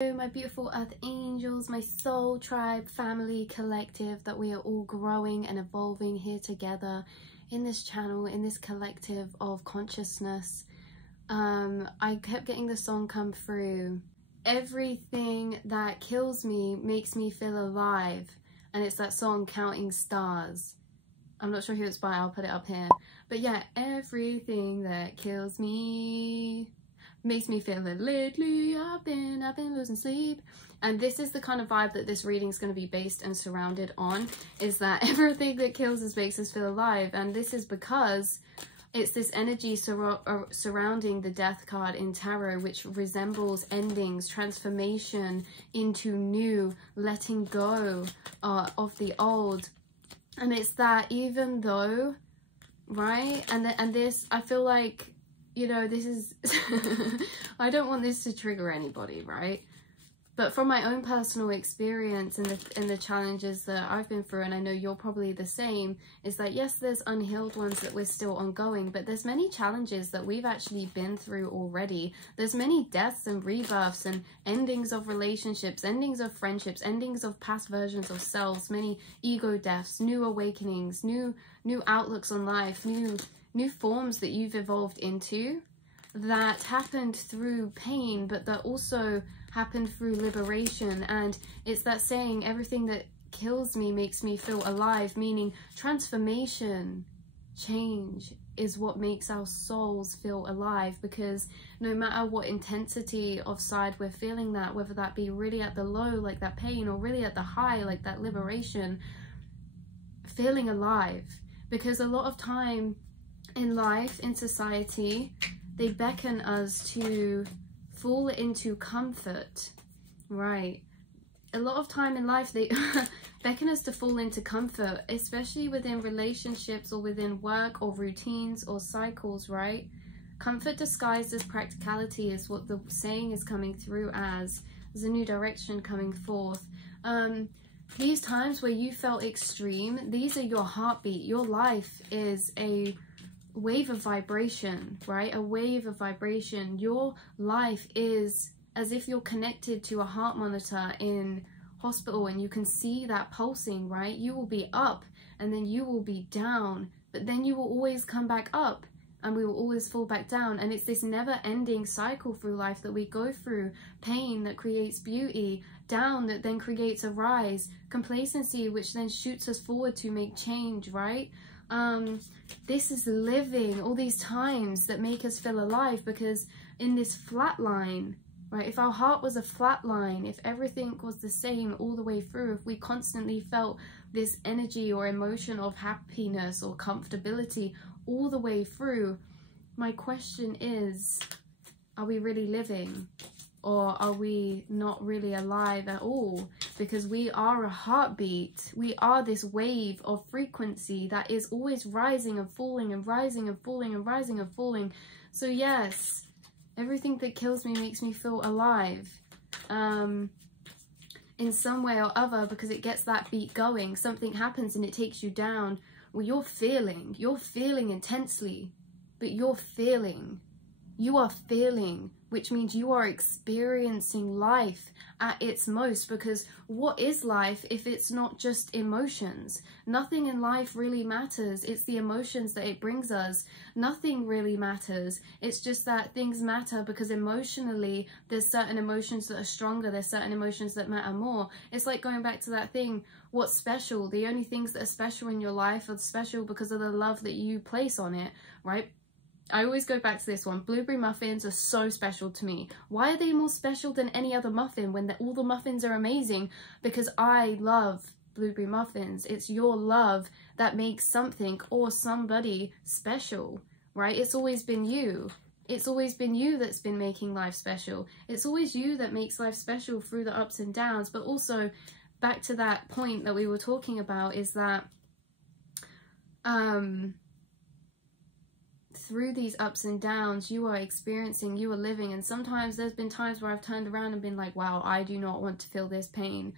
My beautiful earth angels, my soul tribe, family, collective, that we are all growing and evolving here together in this channel, in this collective of consciousness. I kept getting the song come through. Everything that kills me makes me feel alive. And it's that song Counting Stars. I'm not sure who it's by, I'll put it up here. But yeah, everything that kills me makes me feel that lately I've been losing sleep. And this is the kind of vibe that this reading is going to be based and surrounded on, is that everything that kills us makes us feel alive. And this is because it's this energy surrounding the death card in tarot, which resembles endings, transformation into new, letting go of the old. And it's that even though, right, and this, I feel like, you know, this is I don't want this to trigger anybody, right? But from my own personal experience and the challenges that I've been through, and I know you're probably the same, is that yes, there's unhealed ones that we're still ongoing, but there's many challenges that we've actually been through already. There's many deaths and rebirths and endings of relationships, endings of friendships, endings of past versions of selves, many ego deaths, new awakenings, new outlooks on life, new forms that you've evolved into that happened through pain, but that also happened through liberation. And it's that saying, everything that kills me makes me feel alive, meaning transformation, change is what makes our souls feel alive. Because no matter what intensity of side we're feeling that, whether that be really at the low like that pain, or really at the high like that liberation, feeling alive. Because a lot of time in life, in society, they beckon us to fall into comfort, right? A lot of time in life they beckon us to fall into comfort, especially within relationships or within work or routines or cycles, right? Comfort disguised as practicality is what the saying is coming through as. There's a new direction coming forth. These times where you felt extreme, these are your heartbeat. Your life is a wave of vibration, right? A wave of vibration. Your life is as if you're connected to a heart monitor in hospital and you can see that pulsing, right? You will be up and then you will be down, but then you will always come back up and we will always fall back down. And it's this never-ending cycle through life that we go through. Pain that creates beauty, down that then creates a rise, complacency which then shoots us forward to make change, right? This is living, all these times that make us feel alive, because in this flat line, right, if our heart was a flat line, if everything was the same all the way through, if we constantly felt this energy or emotion of happiness or comfortability all the way through, my question is, are we really living? Or are we not really alive at all? Because we are a heartbeat. We are this wave of frequency that is always rising and falling and rising and falling and rising and falling. So yes, everything that kills me makes me feel alive in some way or other, because it gets that beat going. Something happens and it takes you down. Well, you're feeling intensely, but you are feeling, which means you are experiencing life at its most. Because what is life if it's not just emotions? Nothing in life really matters. It's the emotions that it brings us. Nothing really matters. It's just that things matter because emotionally there's certain emotions that are stronger. There's certain emotions that matter more. It's like going back to that thing, what's special? The only things that are special in your life are special because of the love that you place on it, right? I always go back to this one. Blueberry muffins are so special to me. Why are they more special than any other muffin when all the muffins are amazing? Because I love blueberry muffins. It's your love that makes something or somebody special, right? It's always been you. It's always been you that's been making life special. It's always you that makes life special through the ups and downs. But also, back to that point that we were talking about, is that through these ups and downs, you are experiencing, you are living. And sometimes there's been times where I've turned around and been like, wow, I do not want to feel this pain.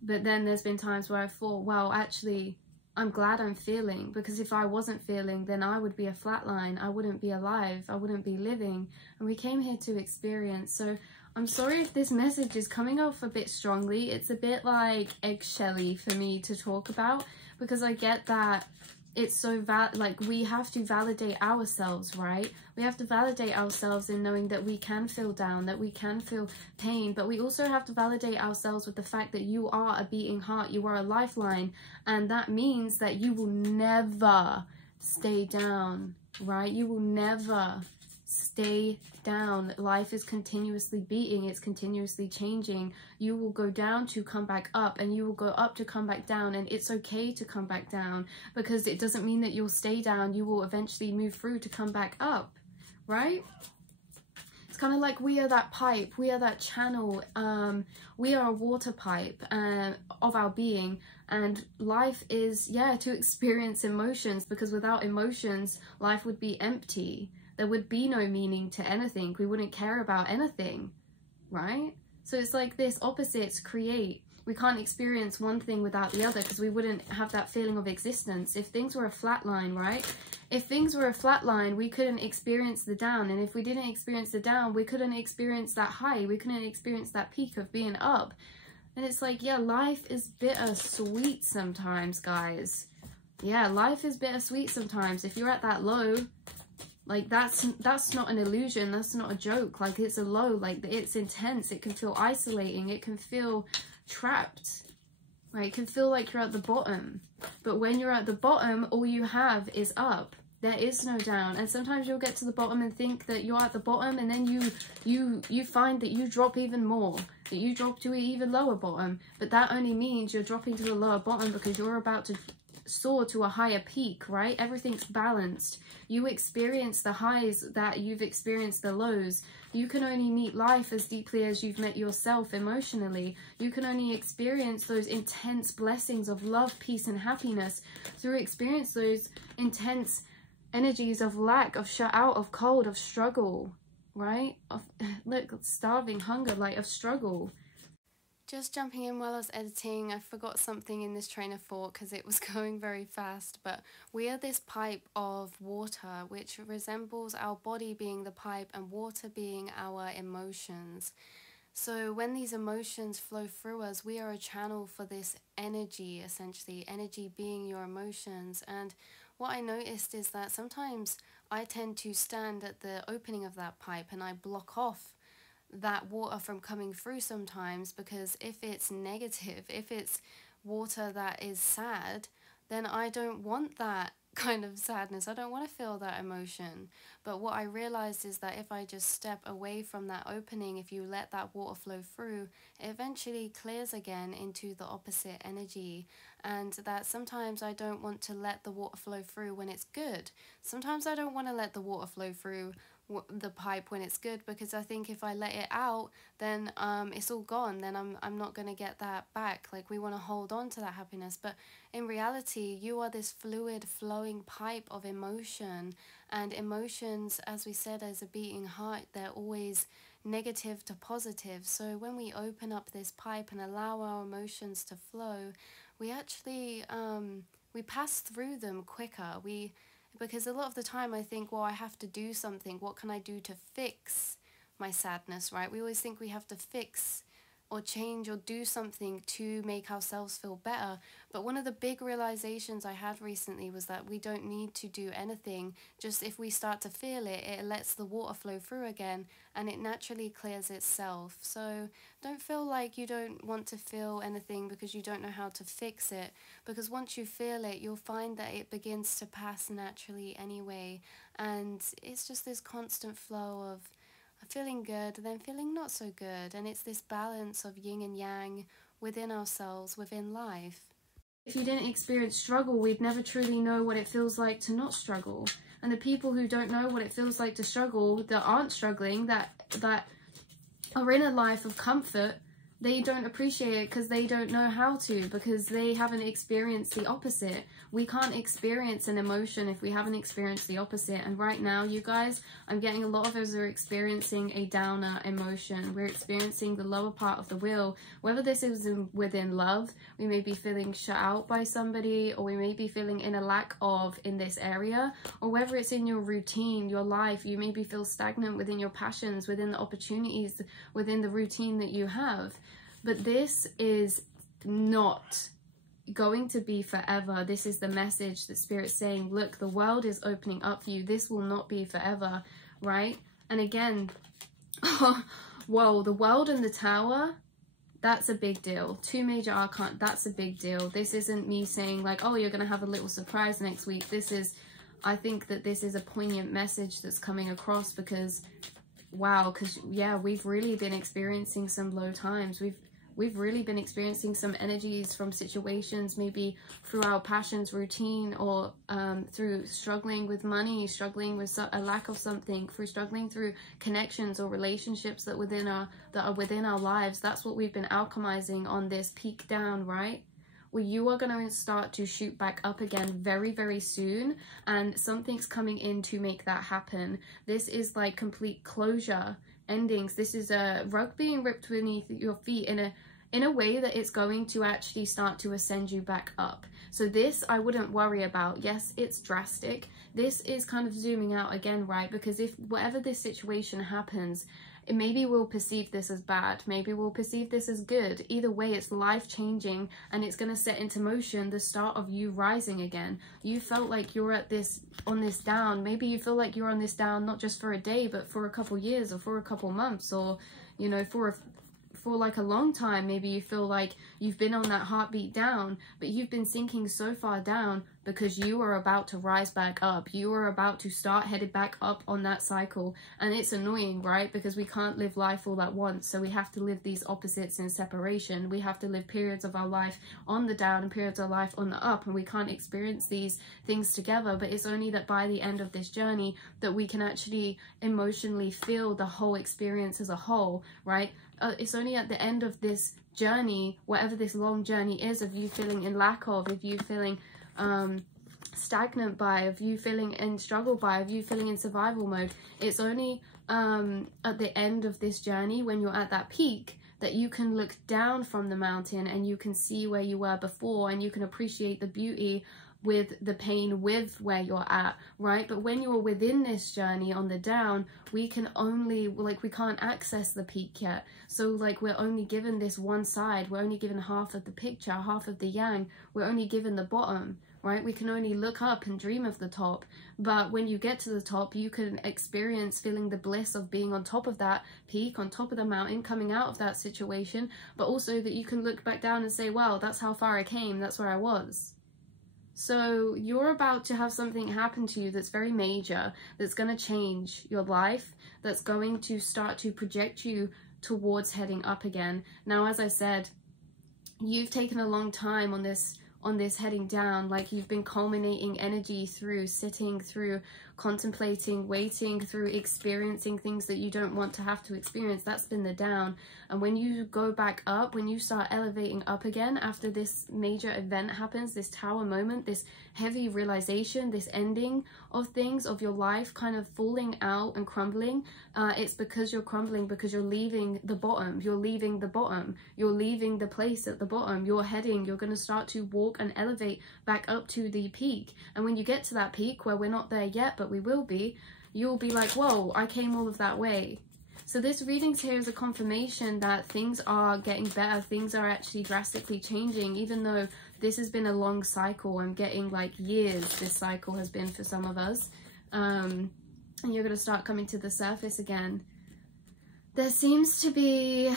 But then there's been times where I thought, well, actually, I'm glad I'm feeling, because if I wasn't feeling, then I would be a flatline. I wouldn't be alive. I wouldn't be living. And we came here to experience. So I'm sorry if this message is coming off a bit strongly. It's a bit like eggshelly for me to talk about, because I get that it's so like we have to validate ourselves, right? We have to validate ourselves in knowing that we can feel down, that we can feel pain, but we also have to validate ourselves with the fact that you are a beating heart, you are a lifeline, and that means that you will never stay down, right? You will never stay down. Life is continuously beating, it's continuously changing. You will go down to come back up, and you will go up to come back down, and it's okay to come back down, because it doesn't mean that you'll stay down. You will eventually move through to come back up, right? It's kind of like we are that pipe, we are that channel, we are a water pipe of our being, and life is, yeah, to experience emotions, because without emotions, life would be empty. There would be no meaning to anything. We wouldn't care about anything, right? So it's like this opposites create. We can't experience one thing without the other, because we wouldn't have that feeling of existence. If things were a flat line, right? If things were a flat line, we couldn't experience the down. And if we didn't experience the down, we couldn't experience that high. We couldn't experience that peak of being up. And it's like, yeah, life is bittersweet sometimes, guys. Yeah, life is bittersweet sometimes. If you're at that low, like that's not an illusion, that's not a joke. Like, it's a low, like it's intense, it can feel isolating, it can feel trapped, right? It can feel like you're at the bottom. But when you're at the bottom, all you have is up. There is no down. And sometimes you'll get to the bottom and think that you're at the bottom, and then you find that you drop even more, that you drop to an even lower bottom. But that only means you're dropping to the lower bottom because you're about to soar to a higher peak, right? Everything's balanced. You experience the highs that you've experienced the lows. You can only meet life as deeply as you've met yourself emotionally. You can only experience those intense blessings of love, peace, and happiness through experience those intense energies of lack, of shut out, of cold, of struggle, right? Of look, starving, hunger, like of struggle. Just jumping in while I was editing, I forgot something in this train of thought because it was going very fast, but we are this pipe of water which resembles our body being the pipe and water being our emotions. So when these emotions flow through us, we are a channel for this energy, essentially, energy being your emotions. And what I noticed is that sometimes I tend to stand at the opening of that pipe and I block off that water from coming through sometimes, because if it's negative, if it's water that is sad, then I don't want that kind of sadness. I don't want to feel that emotion. But what I realized is that if I just step away from that opening, if you let that water flow through, it eventually clears again into the opposite energy. And that sometimes I don't want to let the water flow through when it's good. Sometimes I don't want to let the water flow through the pipe when it's good, because I think if I let it out, then it's all gone, then I'm not going to get that back. Like, we want to hold on to that happiness, but in reality you are this fluid flowing pipe of emotion, and emotions, as we said, as a beating heart, they're always negative to positive. So when we open up this pipe and allow our emotions to flow, we actually we pass through them quicker. Because a lot of the time I think, well, I have to do something. What can I do to fix my sadness, right? We always think we have to fix or change or do something to make ourselves feel better. But one of the big realizations I had recently was that we don't need to do anything. Just if we start to feel it, it lets the water flow through again and it naturally clears itself. So don't feel like you don't want to feel anything because you don't know how to fix it. Because once you feel it, you'll find that it begins to pass naturally anyway. And it's just this constant flow of feeling good, then feeling not so good, and it's this balance of yin and yang within ourselves, within life. If you didn't experience struggle, we'd never truly know what it feels like to not struggle. And the people who don't know what it feels like to struggle, that aren't struggling, that are in a life of comfort, they don't appreciate it because they don't know how to, because they haven't experienced the opposite. We can't experience an emotion if we haven't experienced the opposite. And right now, you guys, I'm getting a lot of us are experiencing a downer emotion. We're experiencing the lower part of the wheel. Whether this is within love, we may be feeling shut out by somebody, or we may be feeling in a lack of in this area, or whether it's in your routine, your life, you maybe feel stagnant within your passions, within the opportunities, within the routine that you have. But this is not going to be forever. This is the message that Spirit's saying, look, the world is opening up for you. This will not be forever, right? And again, whoa, the World and the Tower, that's a big deal. 2 major arcana, that's a big deal. This isn't me saying like, oh, you're going to have a little surprise next week. This is, I think that this is a poignant message that's coming across because, wow, because yeah, we've really been experiencing some low times. We've really been experiencing some energies from situations, maybe through our passions, routine, or through struggling with money, struggling with a lack of something, through struggling through connections or relationships that are within our lives. That's what we've been alchemizing on this peak down, right? Well, you are going to start to shoot back up again very, very soon, and something's coming in to make that happen. This is like complete closure, endings. This is a rug being ripped beneath your feet in a way that it's going to actually start to ascend you back up. So this I wouldn't worry about. Yes, it's drastic. This is kind of zooming out again, right? Because if whatever this situation happens, maybe we'll perceive this as bad, maybe we'll perceive this as good. Either way, it's life-changing, and it's going to set into motion the start of you rising again. You felt like you're at this, on this down. Maybe you feel like you're on this down not just for a day, but for a couple years, or for a couple months, or, you know, for like a long time. Maybe you feel like you've been on that heartbeat down, but you've been sinking so far down because you are about to rise back up. You are about to start headed back up on that cycle. And it's annoying, right? Because we can't live life all at once. So we have to live these opposites in separation. We have to live periods of our life on the down and periods of life on the up. And we can't experience these things together. But it's only that by the end of this journey that we can actually emotionally feel the whole experience as a whole, right? It's only at the end of this journey, whatever this long journey is, of you feeling in lack of, of you feeling stagnant by, of you feeling in struggle by, of you feeling in survival mode. It's only at the end of this journey, when you're at that peak, that you can look down from the mountain and you can see where you were before, and you can appreciate the beauty with the pain with where you're at, right? But when you're within this journey on the down, we can only, like, we can't access the peak yet. So like, we're only given this one side, we're only given half of the picture, half of the yang, we're only given the bottom, right? We can only look up and dream of the top. But when you get to the top, you can experience feeling the bliss of being on top of that peak, on top of the mountain, coming out of that situation, but also that you can look back down and say, wow, that's how far I came, that's where I was. So you're about to have something happen to you that's very major, that's going to change your life, that's going to start to project you towards heading up again. Now, as I said, you've taken a long time on this heading down. Like, you've been culminating energy through sitting, through contemplating, waiting, through experiencing things that you don't want to have to experience. That's been the down. And when you go back up, when you start elevating up again after this major event happens, this tower moment, this heavy realization, this ending of things, of your life kind of falling out and crumbling, it's because you're crumbling, because you're leaving the bottom. You're leaving the bottom. You're leaving the place at the bottom. You're going to start to walk and elevate back up to the peak. And when you get to that peak, where we're not there yet, but we will be, you'll be like, whoa, I came all of that way. So this reading here is a confirmation that things are getting better. Things are actually drastically changing, even though this has been a long cycle. I'm getting like years this cycle has been for some of us. And you're going to start coming to the surface again. There seems to be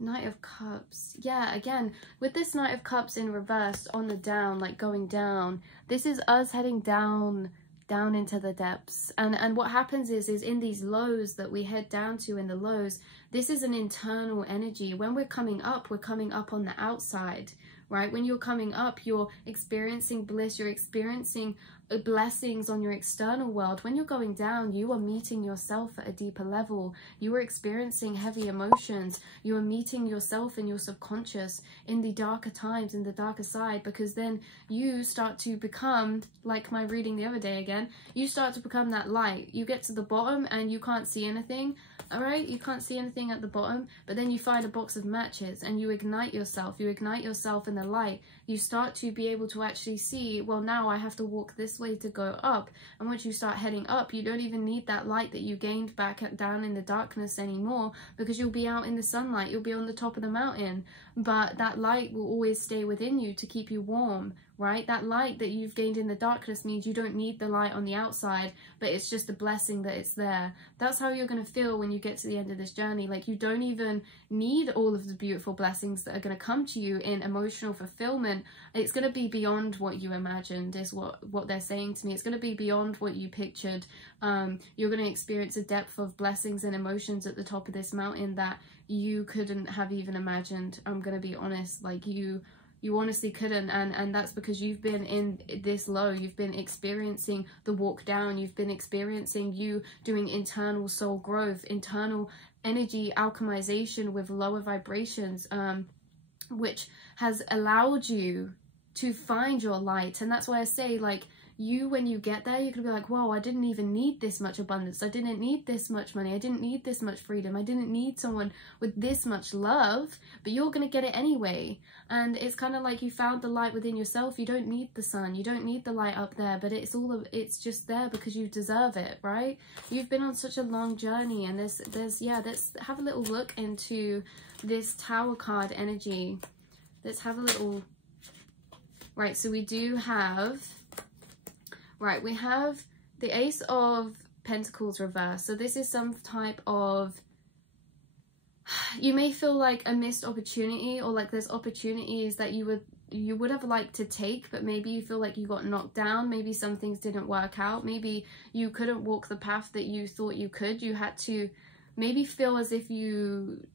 Knight of Cups. Yeah, again, with this Knight of Cups in reverse on the down, like going down, this is us heading down into the depths. And what happens is in these lows that we head down to, in the lows, this is an internal energy. When we're coming up on the outside, right? When you're coming up, you're experiencing bliss, you're experiencing blessings on your external world. When you're going down, you are meeting yourself at a deeper level. You are experiencing heavy emotions. You are meeting yourself in your subconscious in the darker times, in the darker side, because then you start to become, like my reading the other day again, you start to become that light. You get to the bottom and you can't see anything, all right? You can't see anything at the bottom, but then you find a box of matches and you ignite yourself. You ignite yourself in the light. You start to be able to actually see, well, now I have to walk this way to go up. And once you start heading up, you don't even need that light that you gained back down in the darkness anymore, because you'll be out in the sunlight. You'll be on the top of the mountain, but that light will always stay within you to keep you warm, right? That light that you've gained in the darkness means you don't need the light on the outside, but it's just a blessing that it's there. That's how you're going to feel when you get to the end of this journey. Like, you don't even need all of the beautiful blessings that are going to come to you in emotional fulfillment. It's going to be beyond what you imagined, is what they're saying to me. It's going to be beyond what you pictured. You're going to experience a depth of blessings and emotions at the top of this mountain that you couldn't have even imagined. I'm going to be honest, like you honestly couldn't, and that's because you've been in this low. You've been experiencing the walk down. You've been experiencing you doing internal soul growth, internal energy alchemization with lower vibrations, which has allowed you to find your light. And that's why I say, like, you, when you get there, you're gonna be like, whoa, I didn't even need this much abundance. I didn't need this much money. I didn't need this much freedom. I didn't need someone with this much love, but you're gonna get it anyway. And it's kind of like you found the light within yourself. You don't need the sun. You don't need the light up there, but it's just there because you deserve it, right? You've been on such a long journey, and yeah, let's have a little look into this Tower card energy. Let's have a little, right, so we do have, right, we have the Ace of Pentacles reversed. So this is some type of, you may feel like a missed opportunity, or like there's opportunities that you would have liked to take, but maybe you feel like you got knocked down. Maybe some things didn't work out. Maybe you couldn't walk the path that you thought you could. You had to maybe feel as if you,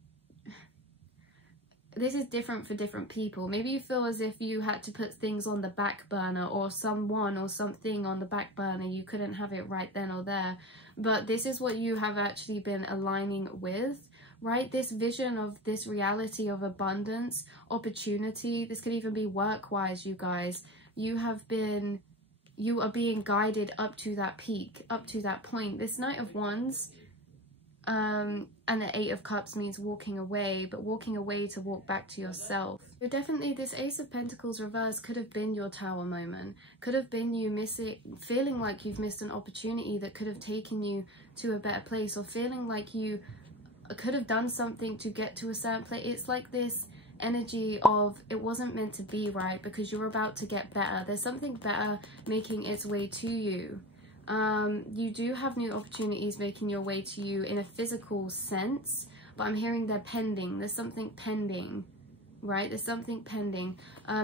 this is different for different people. Maybe you feel as if you had to put things on the back burner, or someone or something on the back burner. You couldn't have it right then or there. But this is what you have actually been aligning with, right? This vision of this reality of abundance, opportunity. This could even be work-wise, you guys. You are being guided up to that peak, up to that point. This Knight of Wands, and the Eight of Cups means walking away, but walking away to walk back to yourself. So definitely this Ace of Pentacles reverse could have been your Tower moment. Could have been you feeling like you've missed an opportunity that could have taken you to a better place, or feeling like you could have done something to get to a certain place. It's like this energy of it wasn't meant to be, right? Because you're about to get better. There's something better making its way to you. You do have new opportunities making your way to you in a physical sense, but I'm hearing they're pending. There's something pending, right? There's something pending.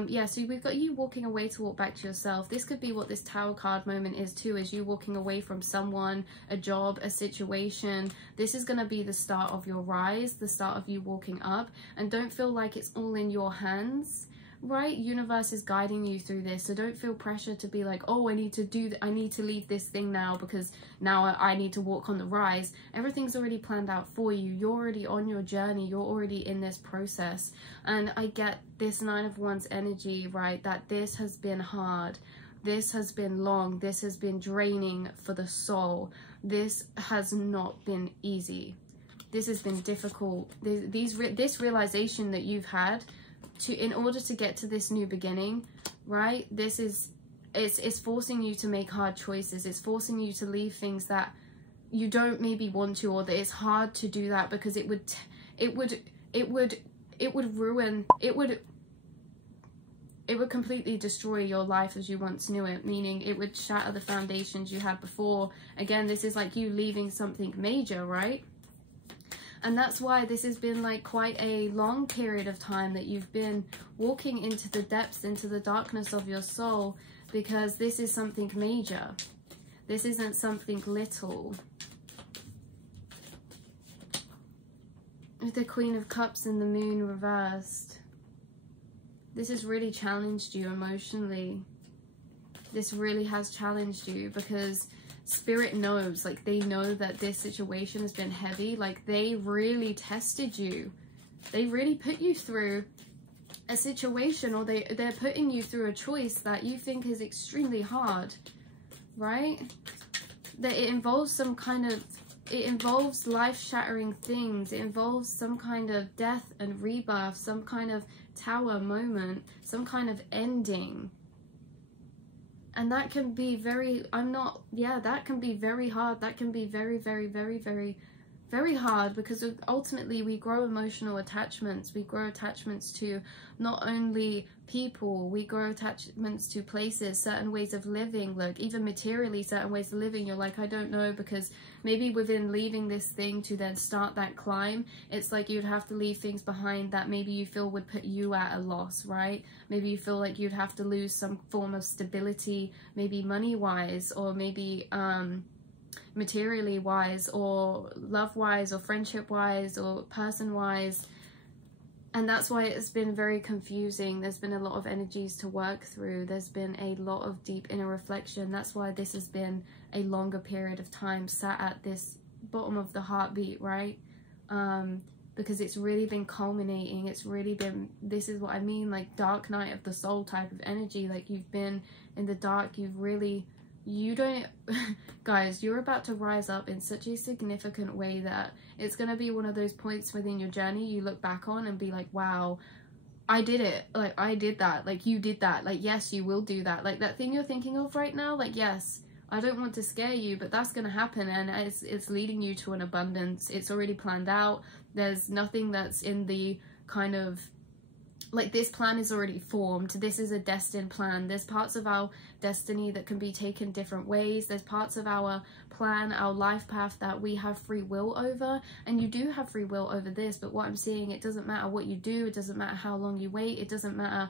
Yeah, so we've got you walking away to walk back to yourself. This could be what this Tower card moment is too, is you walking away from someone, a job, a situation. This is going to be the start of your rise, the start of you walking up. And don't feel like it's all in your hands, right? Universe is guiding you through this, so don't feel pressure to be like, oh, I need to leave this thing now because now I need to walk on the rise. Everything's already planned out for you. You're already on your journey. You're already in this process. And I get this Nine of Wands energy, right? That this has been hard. This has been long. This has been draining for the soul. This has not been easy. This has been difficult. This realization that you've had in order to get to this new beginning, right? It's forcing you to make hard choices. It's forcing you to leave things that you don't maybe want to, or that it's hard to do that because it would completely destroy your life as you once knew it, meaning it would shatter the foundations you had before. Again, this is like you leaving something major, right? And that's why this has been like quite a long period of time that you've been walking into the depths, into the darkness of your soul, because this is something major. This isn't something little. With the Queen of Cups and the Moon reversed. This has really challenged you emotionally. This really has challenged you, because Spirit knows, like, they know that this situation has been heavy. Like, they really tested you. They really put you through a situation, or they're putting you through a choice that you think is extremely hard, right? That it involves some kind of, it involves life-shattering things. It involves some kind of death and rebirth, some kind of tower moment, some kind of ending. And that can be very, that can be very hard. That can be very, very, very, very, very hard, because ultimately we grow emotional attachments. We grow attachments to not only people, we grow attachments to places, certain ways of living, like even materially, certain ways of living. You're like, I don't know, because maybe within leaving this thing to then start that climb, it's like you'd have to leave things behind that maybe you feel would put you at a loss, right? Maybe you feel like you'd have to lose some form of stability, maybe money wise, or maybe materially wise, or love wise, or friendship wise, or person wise. And that's why it's been very confusing. There's been a lot of energies to work through. There's been a lot of deep inner reflection. That's why this has been a longer period of time sat at this bottom of the heartbeat, right? Because it's really been culminating. It's really been, this is what I mean, like dark night of the soul type of energy. Like, you've been in the dark, you've really, you don't, guys, you're about to rise up in such a significant way that it's going to be one of those points within your journey you look back on and be like, wow, I did it. Like, I did that. Like, you did that. Like, yes, you will do that. Like, that thing you're thinking of right now, like, yes, I don't want to scare you, but that's going to happen, and it's leading you to an abundance. It's already planned out. There's nothing that's in the kind of, like, this plan is already formed. This is a destined plan. There's parts of our destiny that can be taken different ways. There's parts of our plan, our life path, that we have free will over, and you do have free will over this. But what I'm seeing, it doesn't matter what you do, it doesn't matter how long you wait, it doesn't matter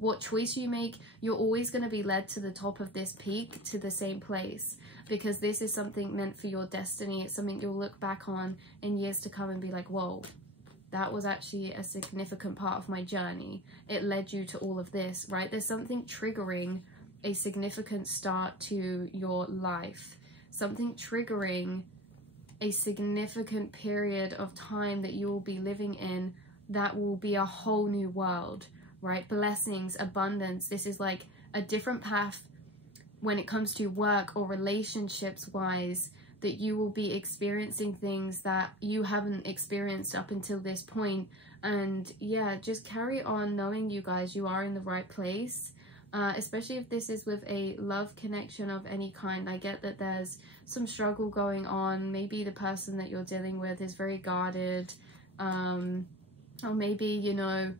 what choice you make, you're always going to be led to the top of this peak, to the same place, because this is something meant for your destiny. It's something you'll look back on in years to come and be like, whoa, that was actually a significant part of my journey. It led you to all of this, right? There's something triggering a significant start to your life, something triggering a significant period of time that you will be living in that will be a whole new world, right? Blessings, abundance. This is like a different path when it comes to work or relationships wise, that you will be experiencing things that you haven't experienced up until this point. And yeah, just carry on knowing, you guys, you are in the right place. Especially if this is with a love connection of any kind. I get that there's some struggle going on. Maybe the person that you're dealing with is very guarded, or maybe, you know,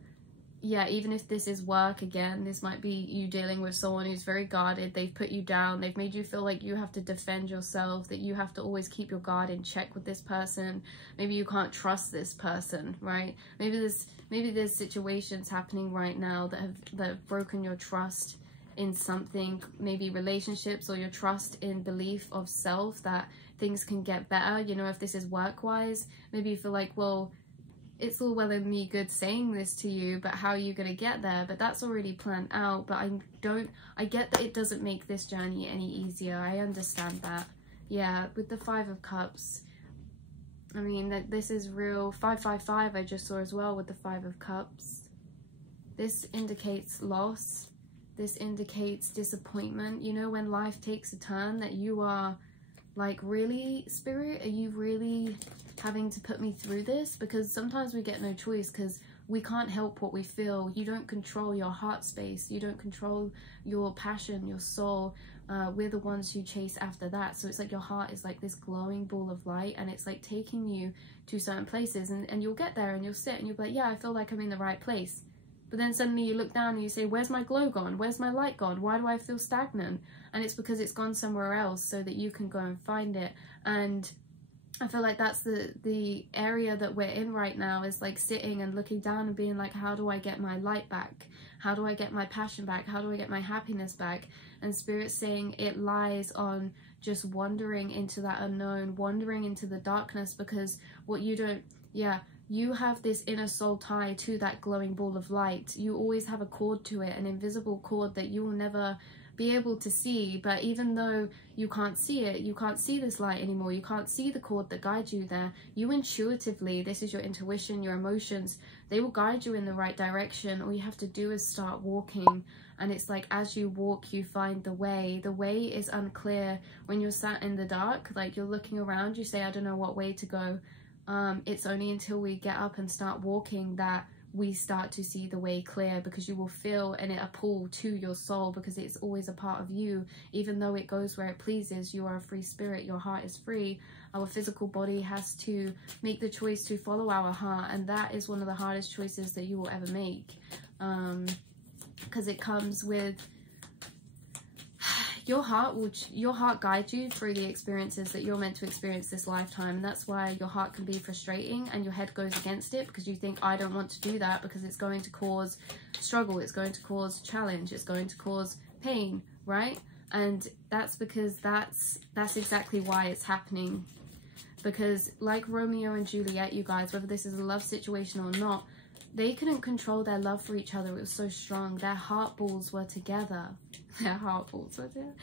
yeah, even if this is work, again, this might be you dealing with someone who's very guarded. They've put you down. They've made you feel like you have to defend yourself, that you have to always keep your guard in check with this person. Maybe you can't trust this person, right? Maybe there's situations happening right now that have broken your trust in something, maybe relationships, or your trust in belief of self that things can get better. You know, if this is work-wise, maybe you feel like, well, it's all well and me good saying this to you, but how are you going to get there? But that's already planned out. But I get that it doesn't make this journey any easier. I understand that. Yeah, with the 5 of Cups, I mean, that this is real. 555 I just saw as well with the 5 of Cups. This indicates loss. This indicates disappointment. You know, when life takes a turn, that you are like, really, Spirit, are you really having to put me through this? Because sometimes we get no choice, because we can't help what we feel. You don't control your heart space. You don't control your passion, your soul. We're the ones who chase after that. So it's like your heart is like this glowing ball of light, and it's like taking you to certain places, and you'll get there and you'll sit and you'll be like, yeah, I feel like I'm in the right place. But then suddenly you look down and you say, where's my glow gone? Where's my light gone? Why do I feel stagnant? And it's because it's gone somewhere else, so that you can go and find it. And I feel like that's the area that we're in right now, is like sitting and looking down and being like, how do I get my light back? How do I get my passion back? How do I get my happiness back? And Spirit's saying it lies on just wandering into that unknown, wandering into the darkness, because what you don't, yeah, you have this inner soul tie to that glowing ball of light. You always have a cord to it, an invisible cord that you will never be able to see. But even though you can't see it, you can't see this light anymore, you can't see the cord that guides you there, you intuitively, this is your intuition, your emotions, they will guide you in the right direction. All you have to do is start walking. And it's like, as you walk, you find the way. The way is unclear when you're sat in the dark, like you're looking around, you say, I don't know what way to go. It's only until we get up and start walking that we start to see the way clear, because you will feel a pull to your soul, because it's always a part of you. Even though it goes where it pleases, you are a free spirit, your heart is free. Our physical body has to make the choice to follow our heart, and that is one of the hardest choices that you will ever make, because it comes with your heart guides you through the experiences that you're meant to experience this lifetime. And that's why your heart can be frustrating and your head goes against it, because you think, I don't want to do that because it's going to cause struggle, it's going to cause challenge, it's going to cause pain, right? And that's because that's exactly why it's happening. Because like Romeo and Juliet, you guys, whether this is a love situation or not, they couldn't control their love for each other. It was so strong. Their heart balls were together. Their heart balls were together.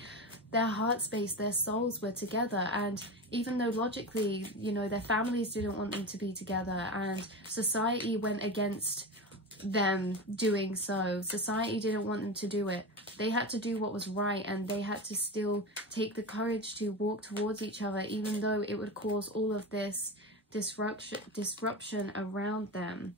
Their heart space, their souls were together. And even though logically, you know, their families didn't want them to be together, and society went against them doing so. Society didn't want them to do it. They had to do what was right, and they had to still take the courage to walk towards each other, even though it would cause all of this disruption around them.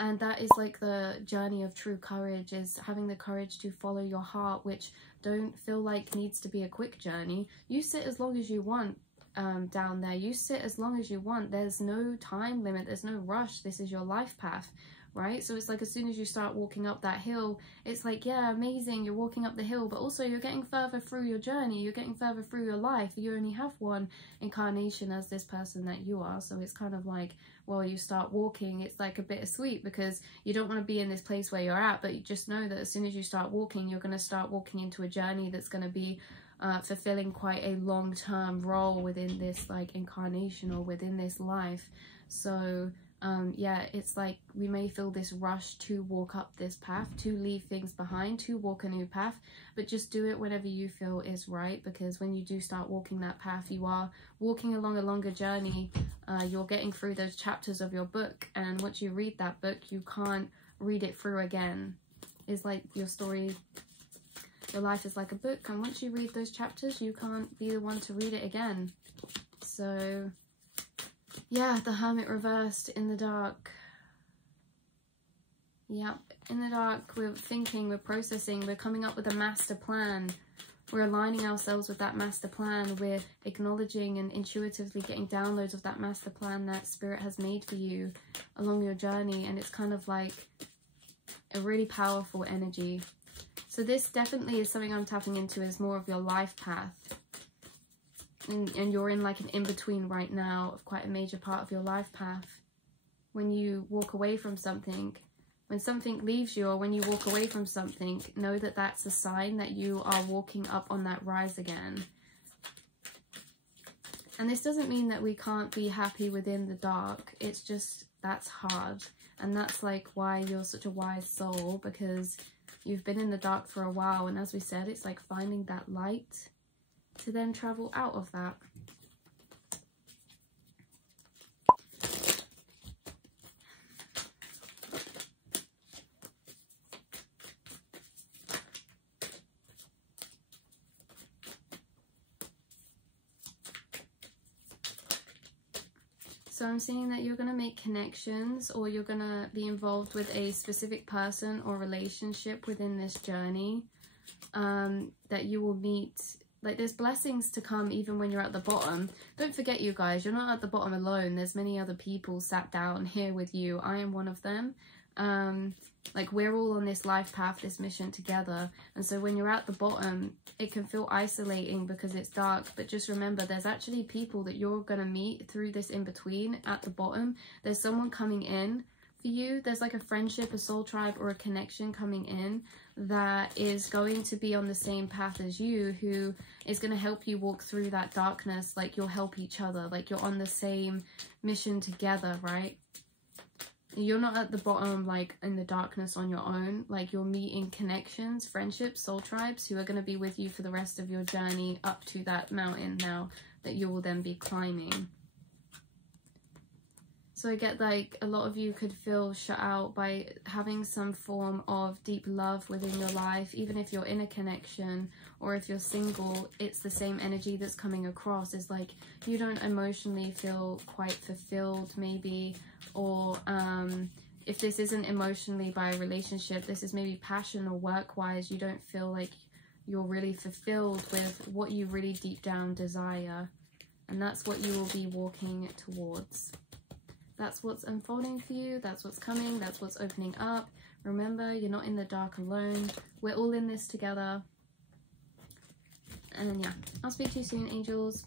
And that is like the journey of true courage, is having the courage to follow your heart, which don't feel like needs to be a quick journey. You sit as long as you want down there. You sit as long as you want. There's no time limit. There's no rush. This is your life path, right? So it's like, as soon as you start walking up that hill, it's like, yeah, amazing, you're walking up the hill, but also you're getting further through your journey. You're getting further through your life. You only have one incarnation as this person that you are. So it's kind of like, well, you start walking, it's like a bittersweet, because you don't want to be in this place where you're at, but you just know that as soon as you start walking, you're going to start walking into a journey that's going to be fulfilling quite a long-term role within this like incarnation or within this life. So yeah, it's like we may feel this rush to walk up this path, to leave things behind, to walk a new path, but just do it whenever you feel is right, because when you do start walking that path, you are walking along a longer journey. You're getting through those chapters of your book, and once you read that book, you can't read it through again. It's like your story, your life is like a book, and once you read those chapters, you can't be the one to read it again. So yeah, the Hermit reversed in the dark. Yep, in the dark, we're thinking, we're processing, we're coming up with a master plan. We're aligning ourselves with that master plan. We're acknowledging and intuitively getting downloads of that master plan that Spirit has made for you along your journey. And it's kind of like a really powerful energy. So this definitely is something I'm tapping into, is more of your life path. And you're in like an in-between right now of quite a major part of your life path. When you walk away from something, when something leaves you, or when you walk away from something, know that that's a sign that you are walking up on that rise again. And this doesn't mean that we can't be happy within the dark. It's just, that's hard. And that's like why you're such a wise soul, because you've been in the dark for a while. And as we said, it's like finding that light to then travel out of that. So I'm seeing that you're going to make connections, or you're going to be involved with a specific person or relationship within this journey, that you will meet. Like, there's blessings to come even when you're at the bottom. Don't forget, you guys, you're not at the bottom alone. There's many other people sat down here with you. I am one of them. Like, we're all on this life path, this mission together. And so when you're at the bottom, it can feel isolating because it's dark. But just remember, there's actually people that you're going to meet through this in-between at the bottom. There's someone coming in for you. There's like a friendship, a soul tribe, or a connection coming in that is going to be on the same path as you, who is going to help you walk through that darkness. Like, you'll help each other. Like, you're on the same mission together, right? you're not at the bottom, like in the darkness on your own. Like, you're meeting connections, friendships, soul tribes who are going to be with you for the rest of your journey up to that mountain now that you will then be climbing. So I get like a lot of you could feel shut out by having some form of deep love within your life. Even if you're in a connection or if you're single, it's the same energy that's coming across. Is like you don't emotionally feel quite fulfilled maybe, or if this isn't emotionally by a relationship, this is maybe passion or work-wise. You don't feel like you're really fulfilled with what you really deep down desire, and that's what you will be walking towards. That's what's unfolding for you. That's what's coming. That's what's opening up. Remember, you're not in the dark alone. We're all in this together. And yeah, I'll speak to you soon, angels.